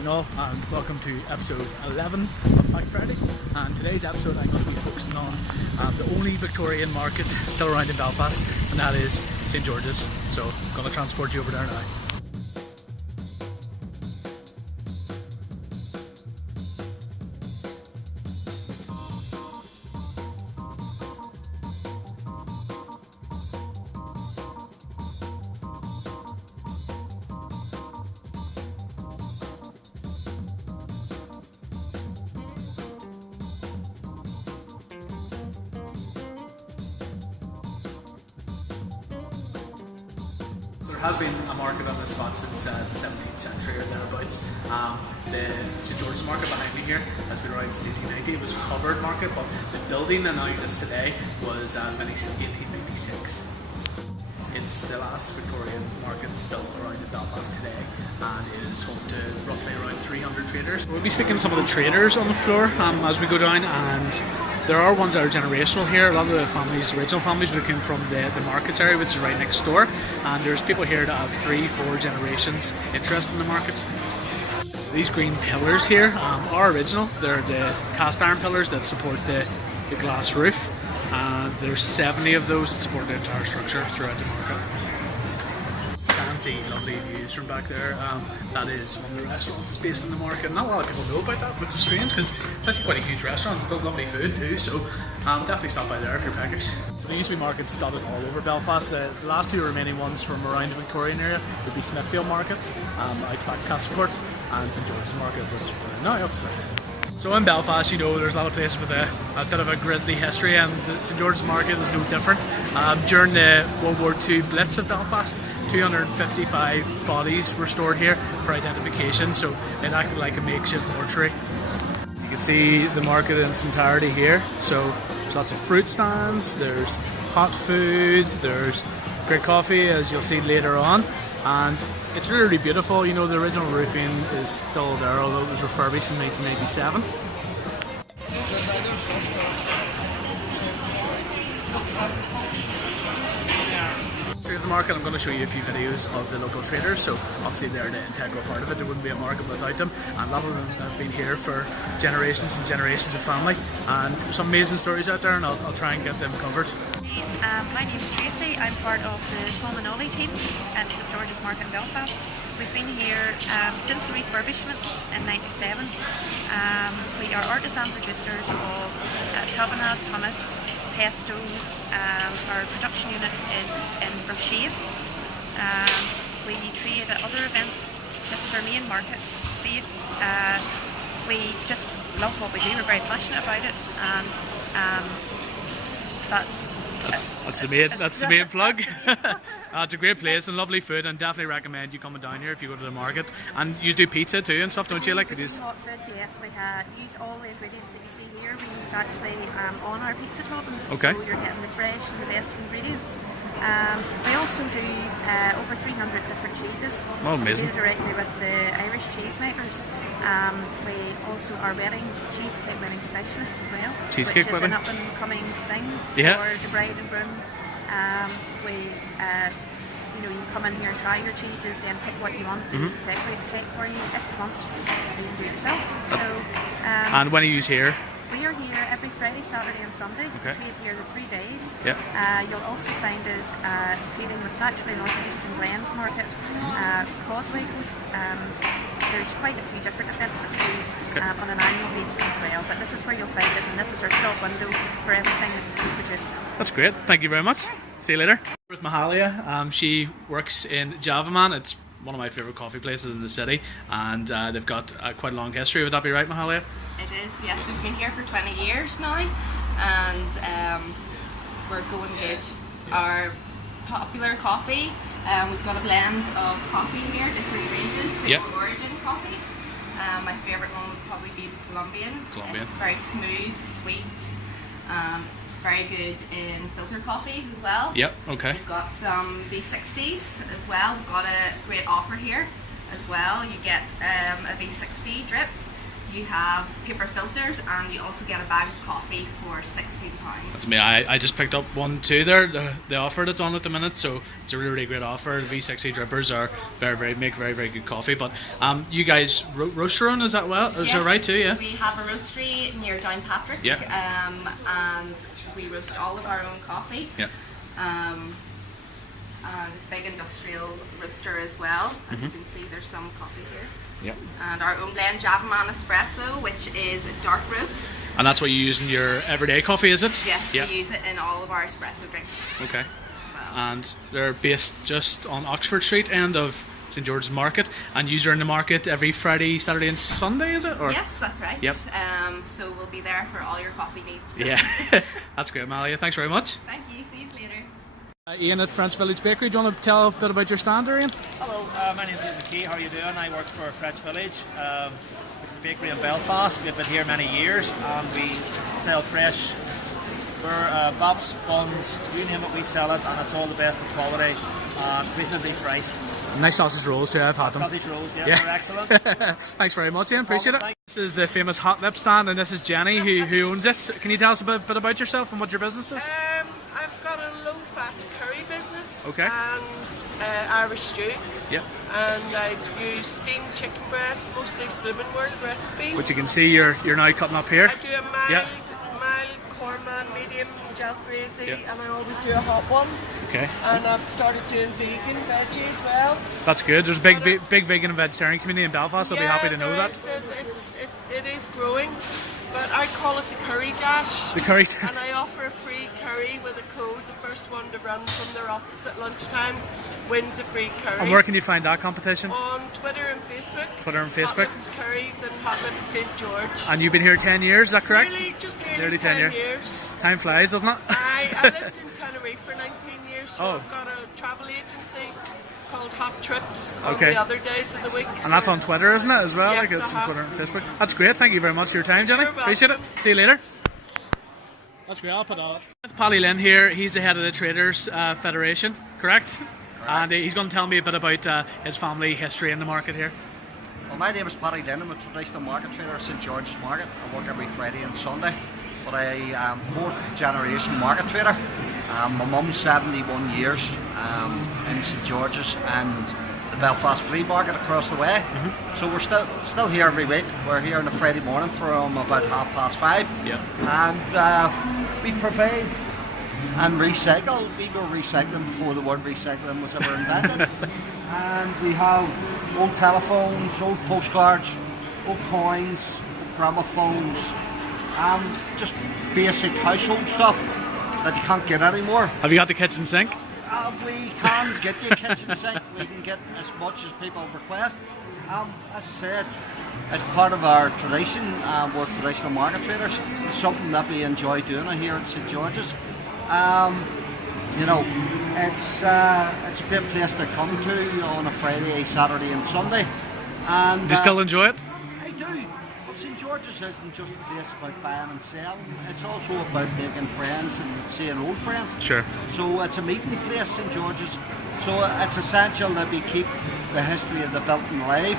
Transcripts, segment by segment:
and all, and welcome to episode 11 of Fact Friday. And today's episode I'm going to be focusing on the only Victorian market still around in Belfast, and that is St George's. So I'm going to transport you over there now. There has been a market on this spot since the 17th century or thereabouts. The St George's Market behind me here has been around since 1890. It was a covered market, but the building that now exists today was finished in 1896. It's the last Victorian market still around in Belfast today, and is home to roughly around 300 traders. We'll be speaking to some of the traders on the floor as we go down, and there are ones that are generational here. A lot of the families, original families, would have come from the markets area, which is right next door, and there's people here that have 3-4 generations interested in the market. So these green pillars here are original. They're the cast iron pillars that support the glass roof, and there's 70 of those that support the entire structure throughout the market. See lovely views from back there. That is one of the restaurants that's based in the market. Not a lot of people know about that, which is strange because it's actually quite a huge restaurant. It does lovely food too, so definitely stop by there if you're peckish. So there used to be markets dotted all over Belfast. The last two remaining ones from around the Victorian area would be Smithfield Market, out back Castlecourt, and St George's Market, which we're now up to. So in Belfast, you know, there's a lot of places with a bit of a grisly history, and St George's Market is no different. During the World War II Blitz of Belfast, 255 bodies were stored here for identification, so it acted like a makeshift mortuary. You can see the market in its entirety here. So there's lots of fruit stands, there's hot food, there's great coffee, as you'll see later on, and it's really beautiful. You know, the original roofing is still there, although it was refurbished in 1987. Of the market, I'm going to show you a few videos of the local traders. So obviously they're the integral part of it. There wouldn't be a market without them, and a lot of them have been here for generations and generations of family, and there's some amazing stories out there, and I'll try and get them covered. My name's Tracy. I'm part of the Tom and Ollie team at St George's Market in Belfast. We've been here since the refurbishment in '97. We are artisan producers of tapenades, hummus, pestos. Our production unit is in Brocade, and we trade at other events. This is our main market base. We just love what we do. We're very passionate about it, and that's the main plug. It's a great place and lovely food, and definitely recommend you coming down here if you go to the market. And you do pizza too and stuff, don't you? Like it is. Hot food, yes. We use all the ingredients that you see here. We use actually on our pizza toppings, okay. So you're getting the fresh and the best ingredients. We also do over 300 different cheeses. Oh, amazing! We deal directly with the Irish cheesemakers. We also are cheesecake wedding specialists as well. Cheesecake wedding, which is an up and coming thing for the bride and groom. You come in here and try your cheeses, then pick what you want, and decorate the cake for you if you want. You can do it yourself. So, and when are you here? We are here every Friday, Saturday and Sunday. Okay. We trade here the 3 days. Yeah. You'll also find us trading with naturally North Eastern Glens Market, Causeway Coast. There's quite a few different events that we do on an annual basis as well, but this is where you'll find us, and this is our shop window for everything that we produce. That's great. Thank you very much. See you later. With Mahalia, she works in Javaman. It's one of my favourite coffee places in the city, and they've got quite a long history. Would that be right, Mahalia? It is, yes. We've been here for 20 years now, and we're going good. Our popular coffee, we've got a blend of coffee here, different ranges, single origin coffees. My favourite one would probably be the Colombian. It's very smooth, sweet. It's very good in filter coffees as well. Yep, okay. We've got some V60s as well. We've got a great offer here as well. You get a V60 drip. you have paper filters, and you also get a bag of coffee for £16. That's me. I just picked up one too there. The offer that's on at the minute, so it's a really great offer. The V60 drippers are make very good coffee. But you guys roast your own, is that Yes, that right too? Yeah. We have a roastery near Downpatrick. Yeah. And we roast all of our own coffee. Yeah. And it's a big industrial roaster as well. As you can see, there's some coffee here. Yep. And our own blend Java Man Espresso, which is a dark roast. And that's what you use in your everyday coffee, is it? Yes, we use it in all of our espresso drinks. Okay. Well. And they're based just on Oxford Street, end of St George's Market, and you're in the market every Friday, Saturday and Sunday, is it? Or? Yes, that's right. Yep. So we'll be there for all your coffee needs. Yeah. That's great, Malia. Thanks very much. Thank you. See you later. Ian at French Village Bakery. Do you want to tell a bit about your stand there, Ian? Hello, my name's Ian McKee. How are you doing? I work for French Village, which is a bakery in Belfast. We've been here many years, and we sell fresh bops, buns, you name it, we sell it, and it's all the best of quality and reasonably priced. Nice sausage rolls too, I've had them. Sausage rolls, yes, they're excellent. Thanks very much, Ian. Appreciate it. This is the famous Hot Lip stand, and this is Jenny who owns it. Can you tell us a bit about yourself and what your business is? I've got a low-fat curry business. Okay. And Irish stew. Yep. And I use steamed chicken breast, mostly Slimming World recipes. Which you can see you're now cutting up here. I do a mild korma, medium jalfrezi, Yep. and I always do a hot one. Okay. And I've started doing vegan veggie as well. That's good. There's a big vegan and vegetarian community in Belfast. I'll be happy to know that. It is growing, but I call it the curry dash. The curry. And I offer a free curry with a code. The first one to run from their office at lunchtime wins a free curry. And where can you find that competition? On Twitter and Facebook. Twitter and Facebook. Hot Lips Curries and Hot Lips St George. And you've been here 10 years, is that correct? Nearly 10 years. Time flies, doesn't it? I lived in Tenerife for 19 years, so Oh. I've got a travel agency called Hot Trips on Okay. the other days of the week. And that's on Twitter, isn't it, as well? Yes, Like it's on uh-huh. Twitter and Facebook. That's great. Thank you very much for your time, Jenny. You're welcome. Appreciate it. See you later. That's great. I'll put off. With Paddy Lynn here. He's the head of the Traders Federation, correct? And he's going to tell me a bit about his family history in the market here. Well, my name is Paddy Lynn. I'm a traditional market trader at St George's Market. I work every Friday and Sunday. But I am fourth generation market trader. My mum's 71 years in St George's and the Belfast Flea Market across the way. So we're still here every week. We're here on a Friday morning from about 5:30. Yeah. And we provide and recycle. We were recycling before the word recycling was ever invented. And we have old telephones, old postcards, old coins, old gramophones, just basic household stuff that you can't get anymore. Have you got the kitchen sink? We can get you a kitchen sink. We can get as much as people request. As I said, as part of our tradition, we're traditional market traders. It's something that we enjoy doing here at St George's. You know, it's a great place to come to on a Friday, Saturday and Sunday. And Do you still enjoy it? I do. But St George's isn't just a place about buying and selling. It's also about making friends and seeing old friends. Sure. So it's a meeting place, St George's. So it's essential that we keep the history of the building alive.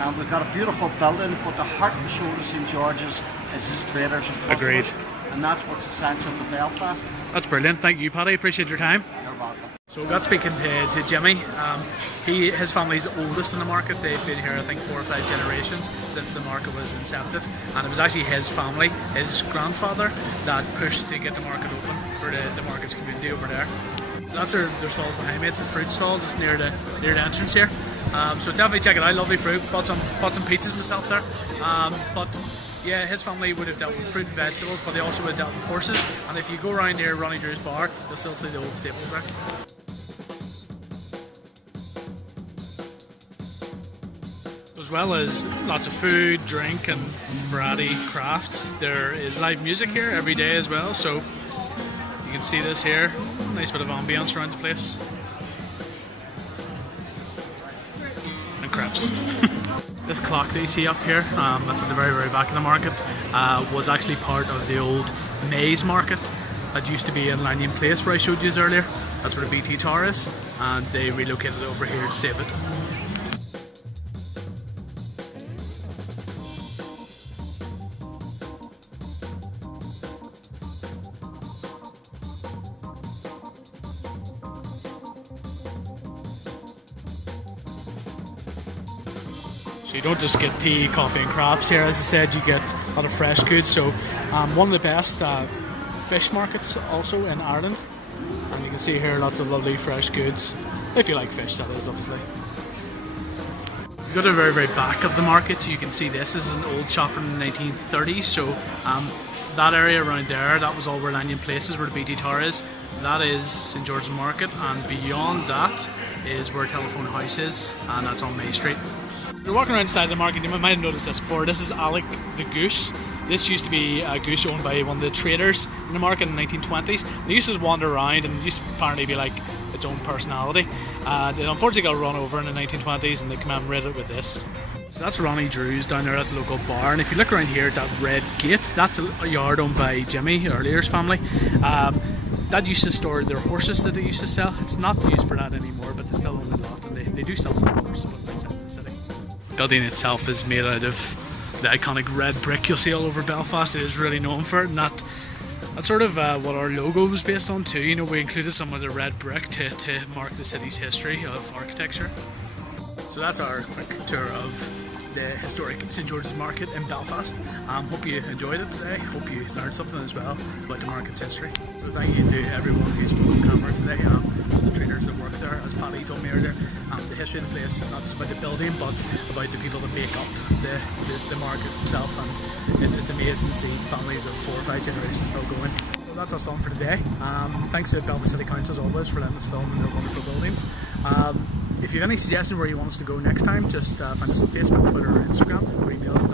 And we've got a beautiful building, but the heart and soul of St George's is its traders and customers. Agreed. And that's what's essential to Belfast. That's brilliant. Thank you, Paddy. Appreciate your time. You're welcome. So we got speaking to Jimmy. His family's the oldest in the market. They've been here, I think, 4 or 5 generations since the market was incepted. And it was actually his family, his grandfather, that pushed to get the market open for the market's community over there. So that's their stalls behind me. It's the fruit stalls. It's near the entrance here. So definitely check it out. Lovely fruit. Bought some pizzas myself there. But yeah, his family would have dealt with fruit and vegetables, but they also would have dealt with horses. And if you go around near Ronnie Drew's bar, you'll still see the old stables there. As well as lots of food, drink and variety crafts, there is live music here every day as well, so you can see this here. Nice bit of ambience around the place. And crepes. This clock that you see up here, that's at the very back of the market, was actually part of the old maize market that used to be in Lanyon Place where I showed you earlier. That's where the BT Tower is, and they relocated it over here to save it. So you don't just get tea, coffee and crafts here. As I said, you get a lot of fresh goods. So one of the best fish markets also in Ireland. And you can see here lots of lovely fresh goods. If you like fish, that is, obviously. You go to the very, very back of the market. You can see this. This is an old shop from the 1930s. So that area around there, that was all where Lanyon Place is, where the BT Tower is. That is St George's Market. And beyond that is where Telephone House is. And that's on May Street. You're walking around inside the market, you might have noticed this before. This is Alec the Goose. This used to be a goose owned by one of the traders in the market in the 1920s. They used to just wander around and it used to apparently be like its own personality. It unfortunately got run over in the 1920s and they commemorated it with this. So that's Ronnie Drew's down there, that's a local bar. And if you look around here, that red gate, that's a yard owned by Jimmy Earlier's family. That used to store their horses that they used to sell. It's not used for that anymore, but they still own a lot and they do sell some horses outside the city. The building itself is made out of the iconic red brick you'll see all over Belfast. It is really known for it, and that's sort of what our logo was based on too. You know, we included some of the red brick to mark the city's history of architecture. So that's our quick tour of the historic St George's Market in Belfast. Hope you enjoyed it today. Hope you learned something as well about the market's history. So thank you to everyone who spoke on camera today, the traders that work there. As Paddy told me earlier, the history of the place is not just about the building, but about the people that make up the market itself. And it's amazing to see families of 4 or 5 generations still going. So that's us done for today. Thanks to Belfast City Council as always for letting us film in their wonderful buildings. If you have any suggestions where you want us to go next time, just find us on Facebook, Twitter or Instagram, or email us.